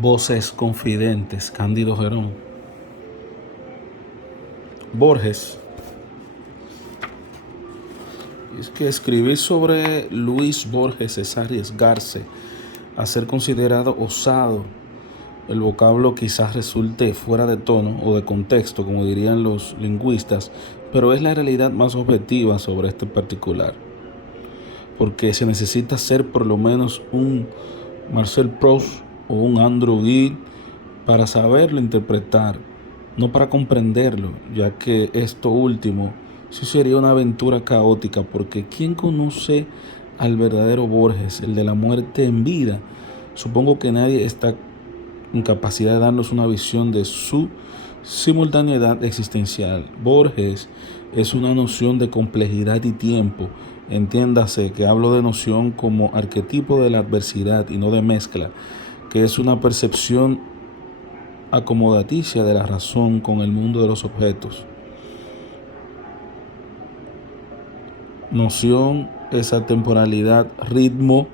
Voces confidentes, Cándido Gerón. Borges. Es que escribir sobre Luis Borges es arriesgarse a ser considerado osado. El vocablo quizás resulte fuera de tono o de contexto, como dirían los lingüistas, pero es la realidad más objetiva sobre este particular, porque se necesita ser por lo menos un Marcel Proust o un Andrew Gide para saberlo interpretar, no para comprenderlo, ya que esto último sí sería una aventura caótica, porque ¿quién conoce al verdadero Borges, el de la muerte en vida? Supongo que nadie está en capacidad de darnos una visión de su simultaneidad existencial. Borges es una noción de complejidad y tiempo. Entiéndase que hablo de noción como arquetipo de la adversidad y no de mezcla, que es una percepción acomodaticia de la razón con el mundo de los objetos. Noción, esa temporalidad, ritmo,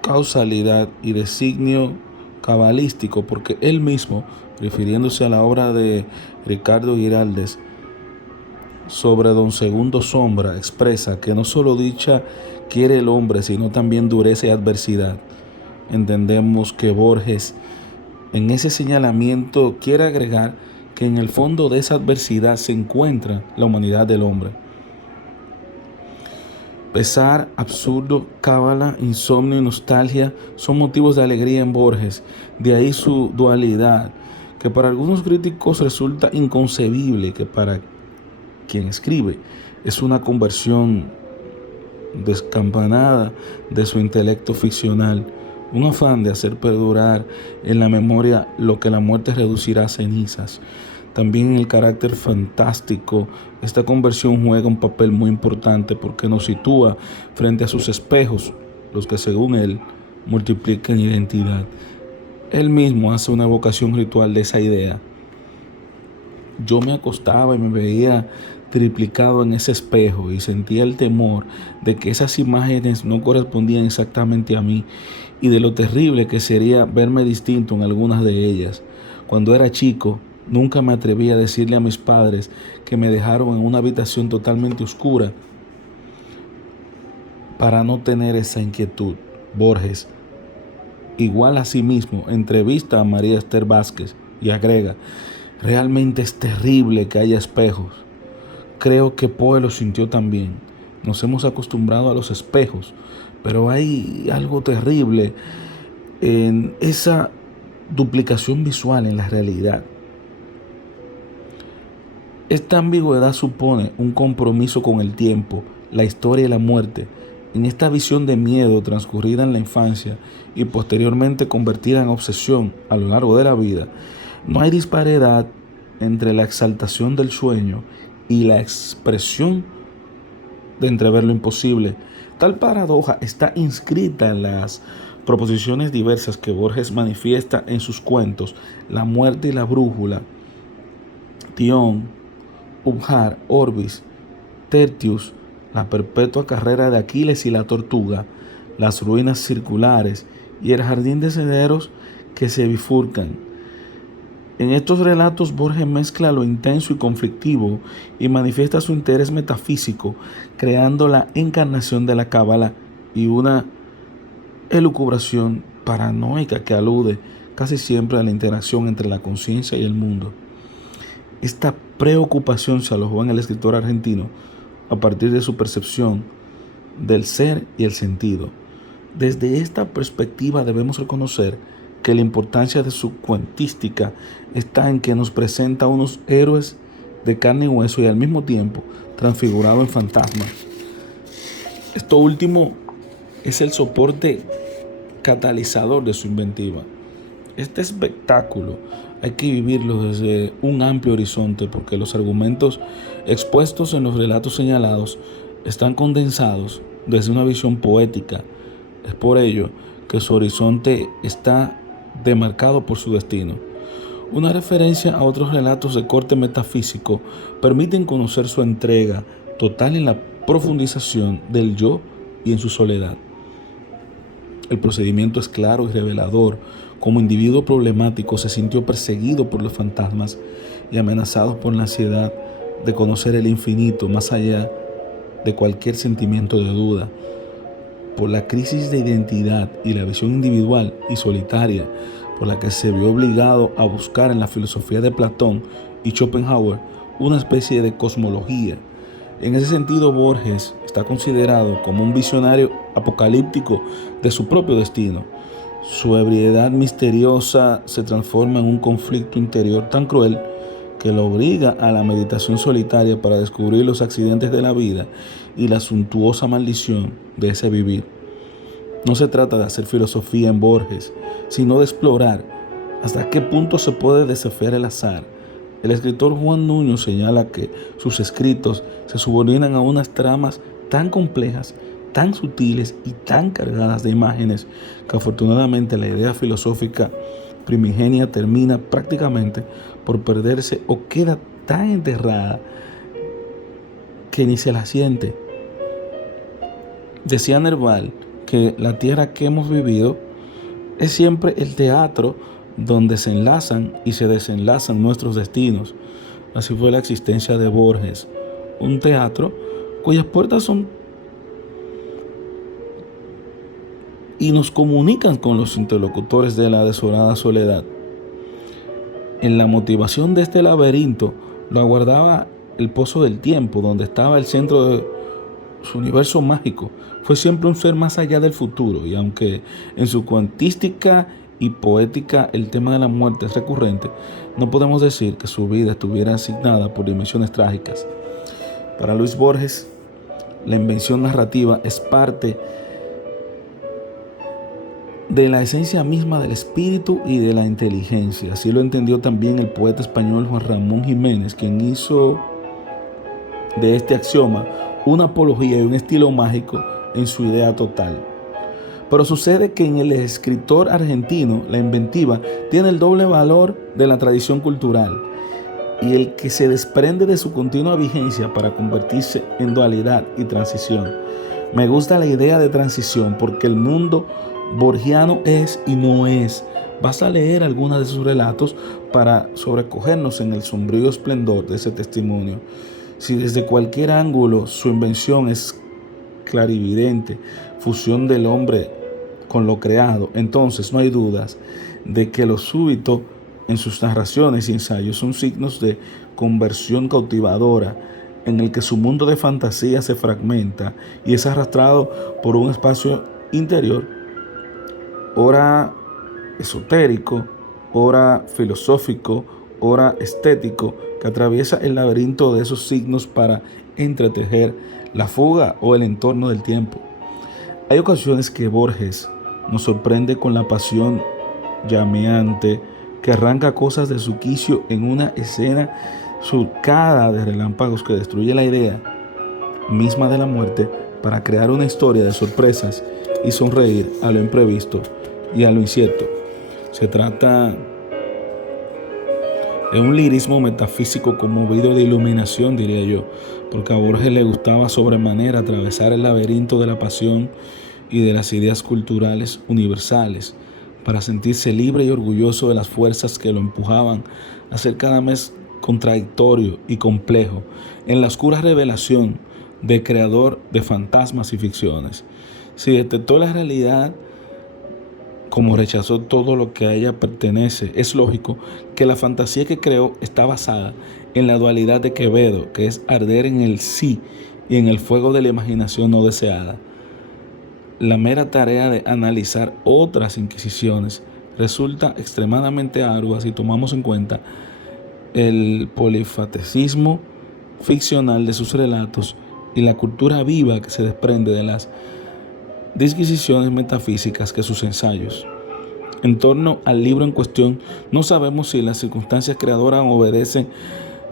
causalidad y designio cabalístico, porque él mismo, refiriéndose a la obra de Ricardo Giraldes sobre Don Segundo Sombra, expresa que no solo dicha quiere el hombre, sino también dureza y adversidad. Entendemos que Borges en ese señalamiento quiere agregar que en el fondo de esa adversidad se encuentra la humanidad del hombre. Pesar, absurdo, cábala, insomnio y nostalgia son motivos de alegría en Borges. De ahí su dualidad, que para algunos críticos resulta inconcebible, que para quien escribe es una conversión descampanada de su intelecto ficcional, un afán de hacer perdurar en la memoria lo que la muerte reducirá a cenizas. También en el carácter fantástico, esta conversión juega un papel muy importante porque nos sitúa frente a sus espejos, los que según él multiplican identidad. Él mismo hace una evocación ritual de esa idea. Yo me acostaba y me veía triplicado en ese espejo y sentía el temor de que esas imágenes no correspondían exactamente a mí y de lo terrible que sería verme distinto en algunas de ellas. Cuando era chico, nunca me atreví a decirle a mis padres que me dejaron en una habitación totalmente oscura para no tener esa inquietud. Borges, igual a sí mismo, entrevista a María Esther Vázquez y agrega: realmente es terrible que haya espejos. Creo que Poe lo sintió también. Nos hemos acostumbrado a los espejos, pero hay algo terrible en esa duplicación visual en la realidad. Esta ambigüedad supone un compromiso con el tiempo, la historia y la muerte. En esta visión de miedo transcurrida en la infancia y posteriormente convertida en obsesión a lo largo de la vida, no hay disparidad entre la exaltación del sueño y la expresión de entrever lo imposible. Tal paradoja está inscrita en las proposiciones diversas que Borges manifiesta en sus cuentos La muerte y la brújula, Tión, Ubjar, Orbis, Tertius, la perpetua carrera de Aquiles y la tortuga, las ruinas circulares y el jardín de cederos que se bifurcan. En estos relatos Borges mezcla lo intenso y conflictivo y manifiesta su interés metafísico, creando la encarnación de la cábala y una elucubración paranoica que alude casi siempre a la interacción entre la conciencia y el mundo. Esta preocupación se alojó en el escritor argentino a partir de su percepción del ser y el sentido. Desde esta perspectiva debemos reconocer que la importancia de su cuentística está en que nos presenta unos héroes de carne y hueso y al mismo tiempo transfigurados en fantasmas. Esto último es el soporte catalizador de su inventiva. Este espectáculo hay que vivirlo desde un amplio horizonte porque los argumentos expuestos en los relatos señalados están condensados desde una visión poética. Es por ello que su horizonte está demarcado por su destino. Una referencia a otros relatos de corte metafísico permiten conocer su entrega total en la profundización del yo y en su soledad. El procedimiento es claro y revelador. Como individuo problemático se sintió perseguido por los fantasmas y amenazado por la ansiedad de conocer el infinito más allá de cualquier sentimiento de duda. Por la crisis de identidad y la visión individual y solitaria por la que se vio obligado a buscar en la filosofía de Platón y Schopenhauer una especie de cosmología. En ese sentido, Borges está considerado como un visionario apocalíptico de su propio destino. Su ebriedad misteriosa se transforma en un conflicto interior tan cruel que lo obliga a la meditación solitaria para descubrir los accidentes de la vida y la suntuosa maldición de ese vivir. No se trata de hacer filosofía en Borges, sino de explorar hasta qué punto se puede desafiar el azar. El escritor Juan Nuño señala que sus escritos se subordinan a unas tramas tan complejas, tan sutiles y tan cargadas de imágenes que afortunadamente la idea filosófica primigenia termina prácticamente por perderse o queda tan enterrada que ni se la siente. Decía Nerval que la tierra que hemos vivido es siempre el teatro donde se enlazan y se desenlazan nuestros destinos. Así fue la existencia de Borges, un teatro cuyas puertas son y nos comunican con los interlocutores de la desolada soledad. En la motivación de este laberinto lo aguardaba el pozo del tiempo, donde estaba el centro de su universo mágico. Fue siempre un ser más allá del futuro, y aunque en su cuentística y poética el tema de la muerte es recurrente, no podemos decir que su vida estuviera asignada por dimensiones trágicas. Para Luis Borges, la invención narrativa es parte de la esencia misma del espíritu y de la inteligencia. Así lo entendió también el poeta español Juan Ramón Jiménez, quien hizo de este axioma una apología y un estilo mágico en su idea total. Pero sucede que en el escritor argentino la inventiva tiene el doble valor de la tradición cultural y el que se desprende de su continua vigencia para convertirse en dualidad y transición. Me gusta la idea de transición porque el mundo borgiano es y no es. Basta leer algunos de sus relatos para sobrecogernos en el sombrío esplendor de ese testimonio. Si desde cualquier ángulo su invención es clarividente, fusión del hombre con lo creado, entonces no hay dudas de que lo súbito en sus narraciones y ensayos son signos de conversión cautivadora, en el que su mundo de fantasía se fragmenta y es arrastrado por un espacio interior, ora esotérico, ora filosófico, ora estético, que atraviesa el laberinto de esos signos para entretejer la fuga o el entorno del tiempo. Hay ocasiones que Borges nos sorprende con la pasión llameante que arranca cosas de su quicio en una escena surcada de relámpagos que destruye la idea misma de la muerte para crear una historia de sorpresas y sonreír a lo imprevisto y a lo incierto. Se trata de un lirismo metafísico conmovido de iluminación, diría yo, porque a Borges le gustaba sobremanera atravesar el laberinto de la pasión y de las ideas culturales universales para sentirse libre y orgulloso de las fuerzas que lo empujaban a ser cada vez contradictorio y complejo en la oscura revelación de creador de fantasmas y ficciones. Si detectó la realidad como rechazó todo lo que a ella pertenece, es lógico que la fantasía que creó está basada en la dualidad de Quevedo, que es arder en el sí y en el fuego de la imaginación no deseada. La mera tarea de analizar otras inquisiciones resulta extremadamente ardua si tomamos en cuenta el polifaceticismo ficcional de sus relatos y la cultura viva que se desprende de las disquisiciones metafísicas que sus ensayos. En torno al libro en cuestión, no sabemos si las circunstancias creadoras obedecen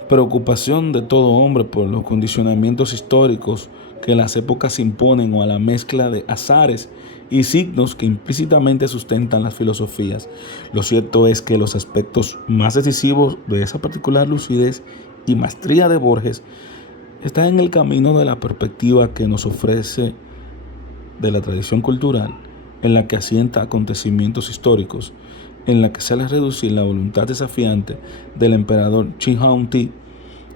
preocupación de todo hombre por los condicionamientos históricos que las épocas imponen o a la mezcla de azares y signos que implícitamente sustentan las filosofías. Lo cierto es que los aspectos más decisivos de esa particular lucidez y maestría de Borges están en el camino de la perspectiva que nos ofrece de la tradición cultural en la que asienta acontecimientos históricos, en la que sale a reducir la voluntad desafiante del emperador Shi Huangdi,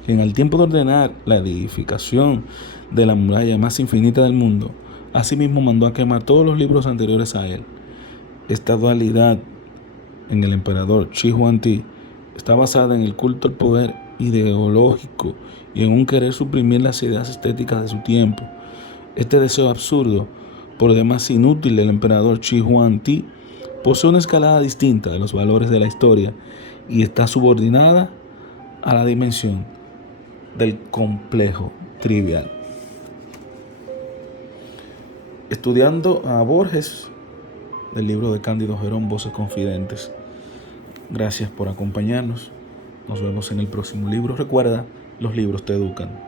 quien al tiempo de ordenar la edificación de la muralla más infinita del mundo, asimismo mandó a quemar todos los libros anteriores a él. Esta dualidad en el emperador Shi Huangdi está basada en el culto al poder ideológico y en un querer suprimir las ideas estéticas de su tiempo. Este deseo absurdo, por demás inútil del emperador Shi Huangdi, posee una escalada distinta de los valores de la historia y está subordinada a la dimensión del complejo trivial. Estudiando a Borges, del libro de Cándido Gerón, Voces Confidentes. Gracias por acompañarnos. Nos vemos en el próximo libro. Recuerda, los libros te educan.